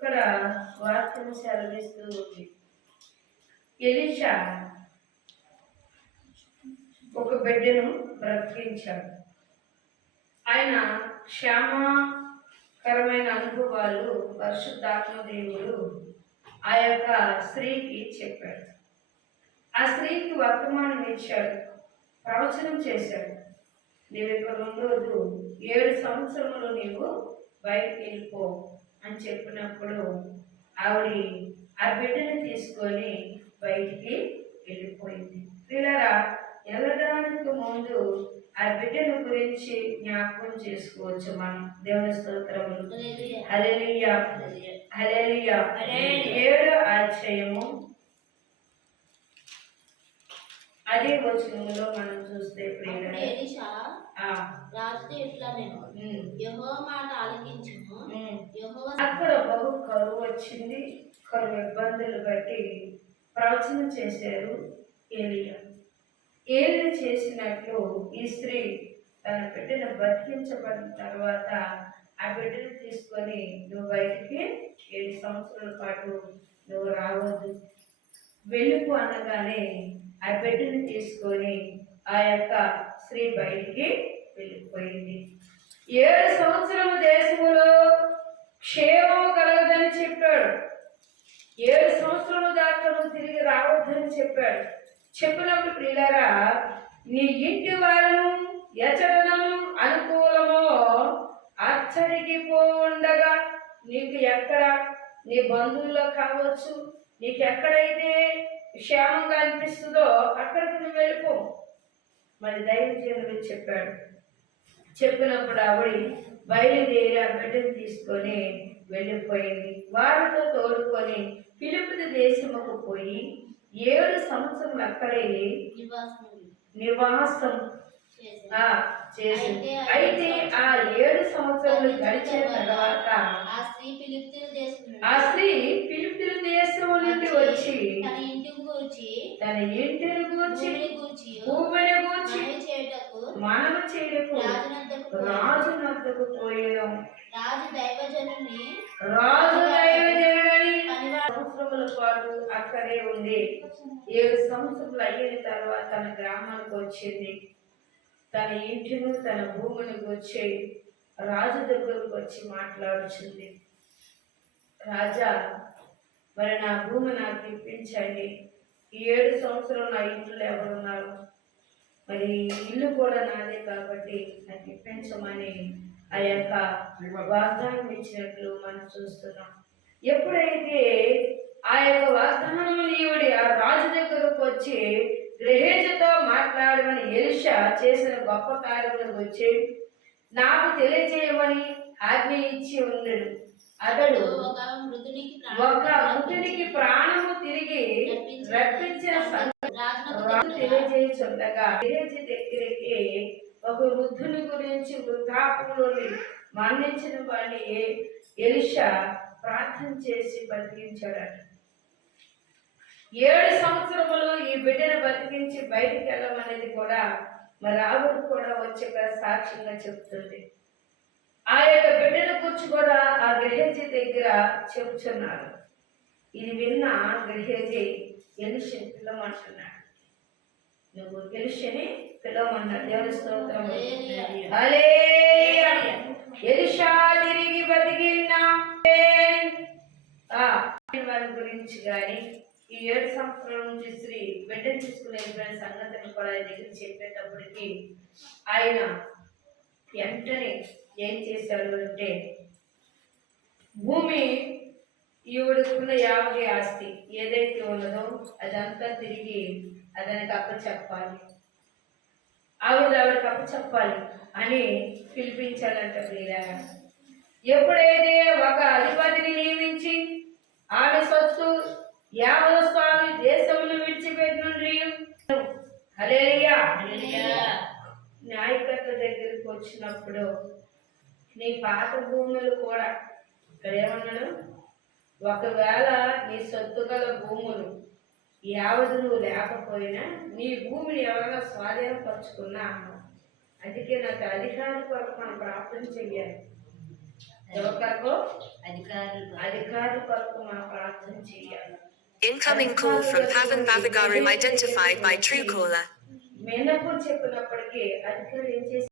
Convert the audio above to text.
ఇక్కడ వాక్యం సెలవిస్తూ ఉంది. ఎలిషా ఒక బిడ్డను బ్రతికించాడు. ఆయన క్షేమకరమైన అనుభవాలు పరిశుద్ధాత్మ దేవుడు ఆ యొక్క స్త్రీకి చెప్పాడు. ఆ స్త్రీకి వర్తమానం ఇచ్చాడు. ప్రవచనం చేశాడు. నీవు ఇక్కడ ఉండదు ఏడు సంవత్సరములు నీవు బయటకు వెళ్ళిపో. చెప్పినప్పుడు ఆవిడ ఆ బిడ్డని తీసుకొని బయటికి వెళ్ళిపోయింది. పిల్లరా వెళ్ళడానికి ముందు ఆ బిడ్డను గురించి జ్ఞాపకం చేసుకోవచ్చు మనం. దేవుని స్తోత్రములు. హల్లెలూయా. ఏడో అధ్యాయము అదే వచనంలో మనం చూస్తే రాజుతో ఇట్లా నేను యెహోవా మాట ఆలకించుము వచ్చింది. కొన్ని ఇబ్బందులు బట్టి ప్రవచనం చేశారు ఏలియా. ఏలియా చేసినట్లు ఈ స్త్రీ తన బిడ్డను బతికించబడిన తర్వాత ఆ బిడ్డను తీసుకొని నువ్వు బయటికి ఏడు సంవత్సరాల పాటు నువ్వు రావద్దు. వెలుపు అనగానే ఆ బిడ్డను తీసుకొని ఆ యొక్క స్త్రీ బయటికి వెళ్ళిపోయింది. ఏడు సంవత్సరము దేశంలో క్షేమం కలగ ఏడు సంవత్సరాల దాకా నువ్వు తిరిగి రావద్దని చెప్పాడు. చెప్పినప్పుడు ప్రియులారా నీ ఇంటి వారు ఎచరణం అనుకూలమో అచ్చడికి పోండగా నీకు ఎక్కడ? నీ బంధువుల్లో కావచ్చు నీకు ఎక్కడైతే క్షేమంగా అనిపిస్తుందో అక్కడికి నువ్వు వెళ్ళిపో. మరి దైవజనుడు చెప్పాడు. చెప్పినప్పుడు ఆవిడ బయలుదేరి ఆ బిడ్డను తీసుకొని వెళ్ళిపోయింది. వారితో తోడుకొని పిలుపుది దేశముకు పోయి ఏడు సంవత్సరం అక్కడే నివాసం. చేసింది అయితే ఆ ఏడు సంవత్సరాలు గడిచిన తర్వాత ఆ స్త్రీ ఫిలిప్తీయుల దేశం నుండి వచ్చి తన ఇంటిని గూర్చి తన ఇంటిని గూర్చి భూమిని గూర్చి మనవి చేయుటకు రాజునంతకు పోయి, రాజు నద్దకు పోయేదాం రాజు దైవజనుని రాజు పాటు అక్కడే ఉంది ఏడు సంవత్సరాలు అయిన తర్వాత తన గ్రామానికి వచ్చింది. తన ఇంటిని తన భూమిని వచ్చి రాజు దగ్గరకు వచ్చి మాట్లాడుచుంది. రాజా మరి నా భూమి నాకు ఇప్పించండి. ఈ ఏడు సంవత్సరం నా ఇంట్లో ఎవరున్నారు మరి ఇల్లు కూడా నాదే కాబట్టి నాకు ఇప్పించమని ఆ యొక్క వాగ్దానం ఇచ్చినట్లు మనం చూస్తున్నాం. ఎప్పుడైతే ఆ యొక్క వాస్తవనీయుడి ఆ రాజు దగ్గరకు వచ్చి గ్రహేజతో మాట్లాడమని ఎలిషా చేసిన గొప్ప కార్యములకు వచ్చి నాకు తెలియజేయమని ఆజ్ఞ ఇచ్చి ఉండడు అతడు ఒక మృతునికి ప్రాణము తిరిగి రప్పించిన సంగతి తెలియజేయుచుండగా తెలియజే దగ్గరికి ఒక వృద్ధుని గురించి వృద్ధాపంలోని మరణించిన వాడిని ఎలిషా ప్రార్థన చేసి బతికించాడట. ఏడు సంవత్సరములు ఈ బిడ్డను బతికించి బయటికి వెళ్ళమనేది కూడా మరి ఆవిడ కూడా వచ్చి ఇక్కడ సాక్ష్యంగా చెప్తుంది. ఆ యొక్క బిడ్డను కూర్చు కూడా ఆ గ్రహేజీ దగ్గర చెప్తున్నారు. ఇది విన్న గ్రహేజీ ఎలిషని పిలవమంటున్నాడు. నువ్వు ఎలిషని పిలవమన్నాడు దేవుని స్తోత్రం హల్లెలూయా. ఎలిషా తిరిగి బతికిన. ఆ వారి గురించి కానీ ఈ ఏడు సంవత్సరాల నుంచి స్త్రీ బిడ్డ తీసుకునే సంగతిని కూడా ఆయన దగ్గర చెప్పేటప్పటికి ఆయన వెంటనే ఏం చేశాడు అంటే భూమి ఈవిడకున్న యావగే ఆస్తి ఏదైతే ఉన్నదో అదంతా తిరిగి అతనికి అప్ప చెప్పాలి. ఆవిడ ఆవిడకి అప్ప చెప్పాలి అని పిలిపించాలంట ప్రియులారా. ఎప్పుడైతే ఒక అధిపతిని నియమించి యావల స్వామి దేశమును విడిచిపెట్టినండ్రి హల్లెలూయా. న్యాయకర్త దగ్గరికి వచ్చినప్పుడు నీ పాత భూములు కూడా ఇక్కడ ఏమన్నాడు? ఒకవేళ నీ సొత్తు గల భూములు యావదు నువ్వు లేకపోయినా నీ భూమిని ఎవరైనా స్వాధీనపరుచుకున్నా అందుకే నాకు అధికారి కొరకు మనం ప్రార్థన చెయ్యాలి. ఎవరి కొరకు? అధికారులు అధికారుల కొరకు మనం ప్రార్థన చేయాలి Incoming call from Pavan Bavagaru identified by Truecaller. మేనప్పుడు చెప్పినప్పటికీ అధికారులు ఏం చేశారు